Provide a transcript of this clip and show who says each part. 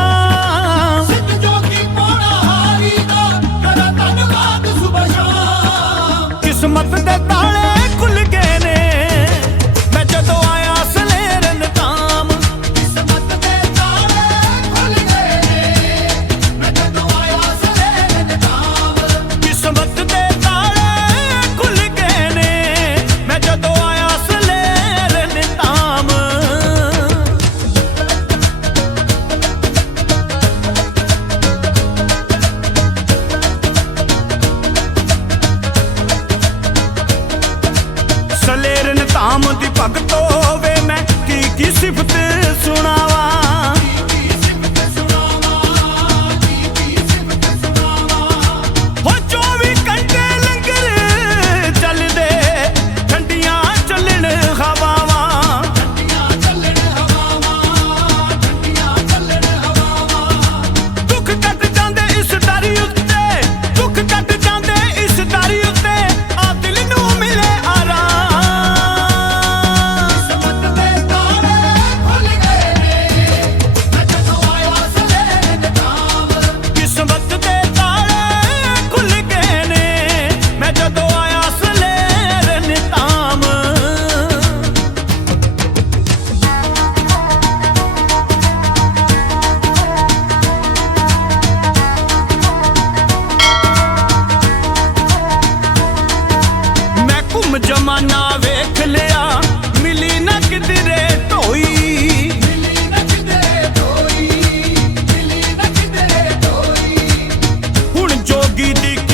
Speaker 1: ਸ਼ਾਮ। ਸਿੱਧ
Speaker 2: ਜੋਗੀ ਪੋਣਾ ਹਾਰੀ ਦਾ ਕਰਾ ਧੰਨਵਾਦ ਸੁਬਹ ਸ਼ਾਮ।
Speaker 1: ਕਿਸਮਤ ਦੇ ਨਾਮ ਦੀ ਭਗਤ ਹੋਵੇ ਮੈਂ ਕੀ ਕੀ ਸਿਫ গিটি